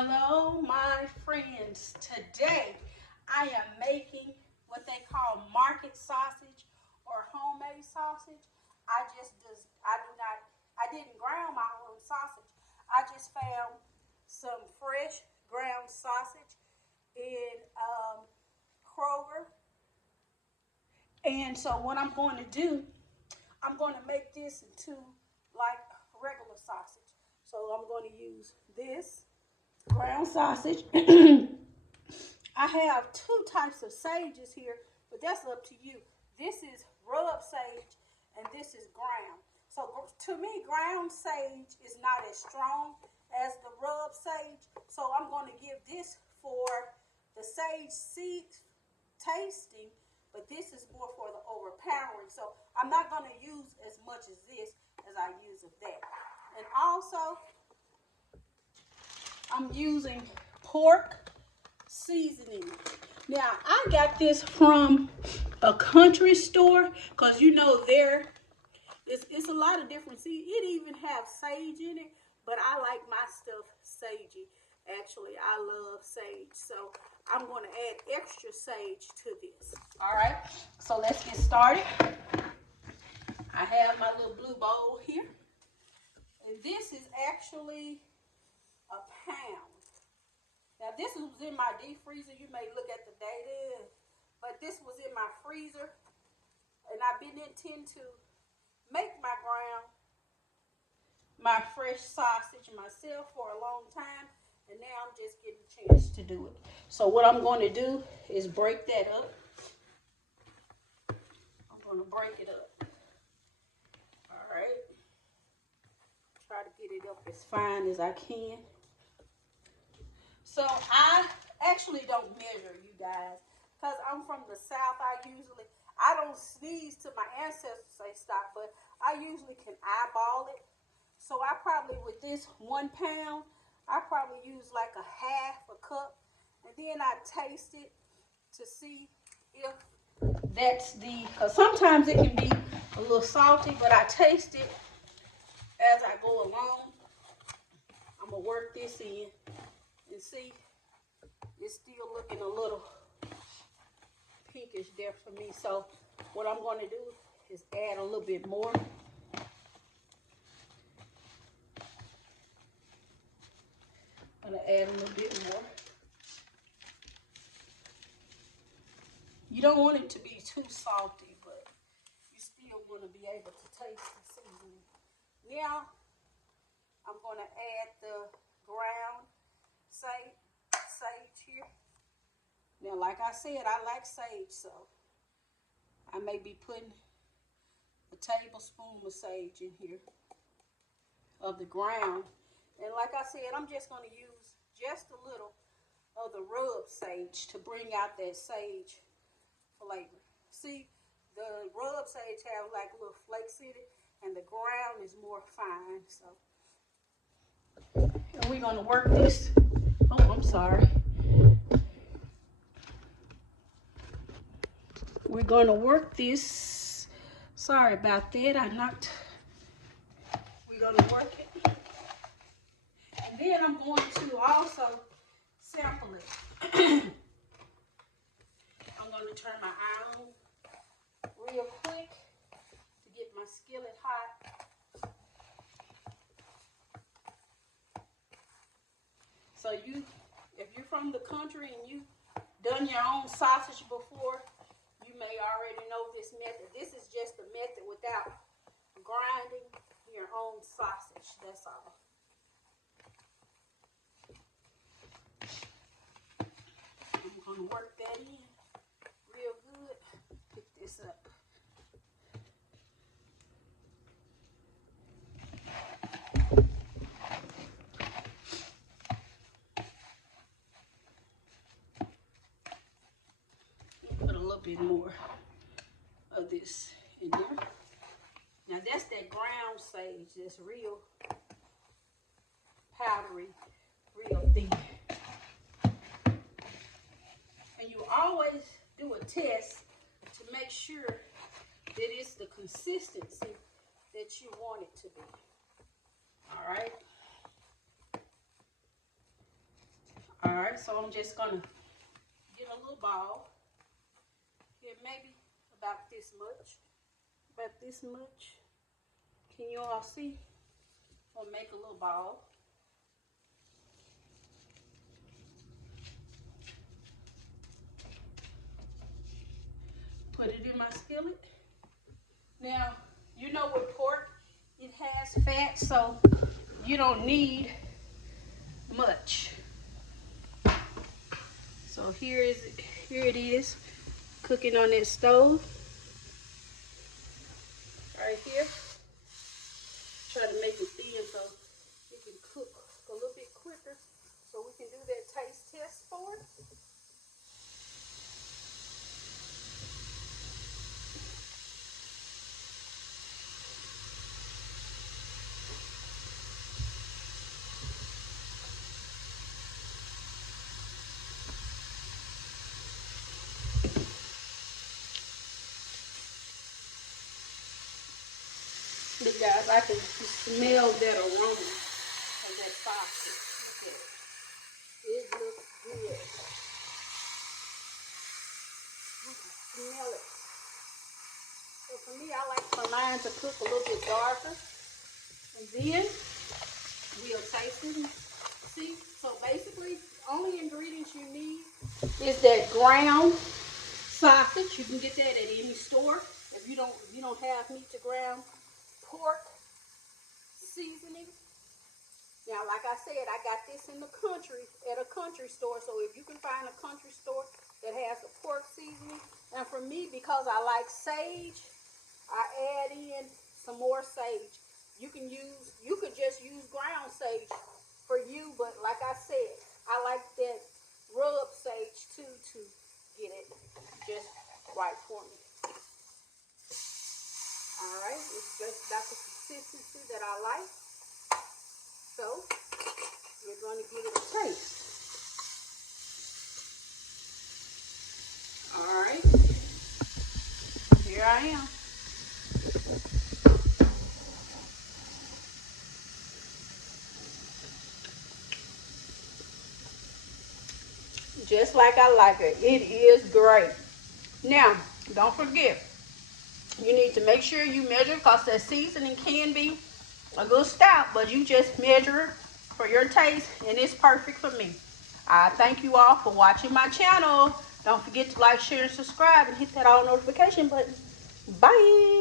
Hello, my friends. Today I am making what they call market sausage or homemade sausage. I didn't ground my own sausage. I just found some fresh ground sausage in Kroger. And so what I'm going to do, I'm going to make this into like regular sausage. So I'm going to use this ground sausage. I have two types of sages here, but that's up to you. This is rub sage and this is ground. So to me, ground sage is not as strong as the rub sage. So I'm going to give this for the sage seed tasting, but this is more for the overpowering. So I'm not going to use as much as this as I use of that. And also, I'm using pork seasoning. Now, I got this from a country store because you know it's a lot of different seeds. It even have sage in it, but I like my stuff sagey. Actually, I love sage, so I'm going to add extra sage to this. All right, so let's get started. I have my little blue bowl here, and this is actually a pound. Now, this was in my deep freezer. You may look at the data, but this was in my freezer, and I've been intending to make my fresh sausage myself for a long time, and now I'm just getting a chance to do it. So what I'm going to do is break that up. I'm going to break it up. All right. Try to get it up as fine as I can. So I actually don't measure, you guys, because I'm from the South. I don't sneeze to my ancestors say stop, but I usually can eyeball it. So I probably, with this 1 pound, I probably use like a half a cup, and then I taste it to see if that's because sometimes it can be a little salty, but I taste it as I go along. I'm going to work this in and see. It's still looking a little pinkish there for me. So what I'm going to do is add a little bit more. I'm going to add a little bit more. You don't want it to be too salty, but you still want to be able to taste the seasoning. Now I'm going to add the ground sage here. Now, like I said, I like sage, so I may be putting a tablespoon of sage in here of the ground. And like I said, I'm just going to use just a little of the rub sage to bring out that sage flavor. See, the rub sage have like little flakes in it, and the ground is more fine. So, and we're going to work this. Oh, I'm sorry. We're going to work this. Sorry about that. We're going to work it. And then I'm going to also sample it. I'm going to turn my eye on real quick to get my skillet hot. So if you're from the country and you've done your own sausage before, you may already know this method. This is just a method without grinding your own sausage. That's all. I'm going to work that in real good. Pick this up. Put a little bit more of this in there. Now that's that ground sage. That's real powdery, real thick. And you always do a test to make sure that it's the consistency that you want it to be. All right. All right, so I'm just gonna get a little ball. Here, maybe about this much. About this much. Can you all see? I'll make a little ball. Put it in my skillet. Now, you know with pork, it has fat, so you don't need much. So here it is, cooking on that stove. Right here. Try to make it thin so it can cook a little bit quicker. So we can do that taste test for it. Look guys, I can smell that aroma of that sausage. Look at it. It looks good. You can smell it. So for me, I like for mine to cook a little bit darker. And then we'll taste it. See, so basically, only ingredients you need is that ground sausage. You can get that at any store. If you don't have meat to ground, pork seasoning. Now, like I said, I got this in the country at a country store. So if you can find a country store that has a pork seasoning, and for me, because I like sage, I add in some more sage. You could just use ground sage for you, but like I said, I like that rub sage too to get it just right for me. All right, it's just about the consistency that I like. So we're going to give it a taste. All right, here I am. Just like I like it. It is great. Now, don't forget, you need to make sure you measure because that seasoning can be a little stout, but you just measure for your taste and it's perfect for me. I thank you all for watching my channel. Don't forget to like, share, and subscribe and hit that all notification button. Bye.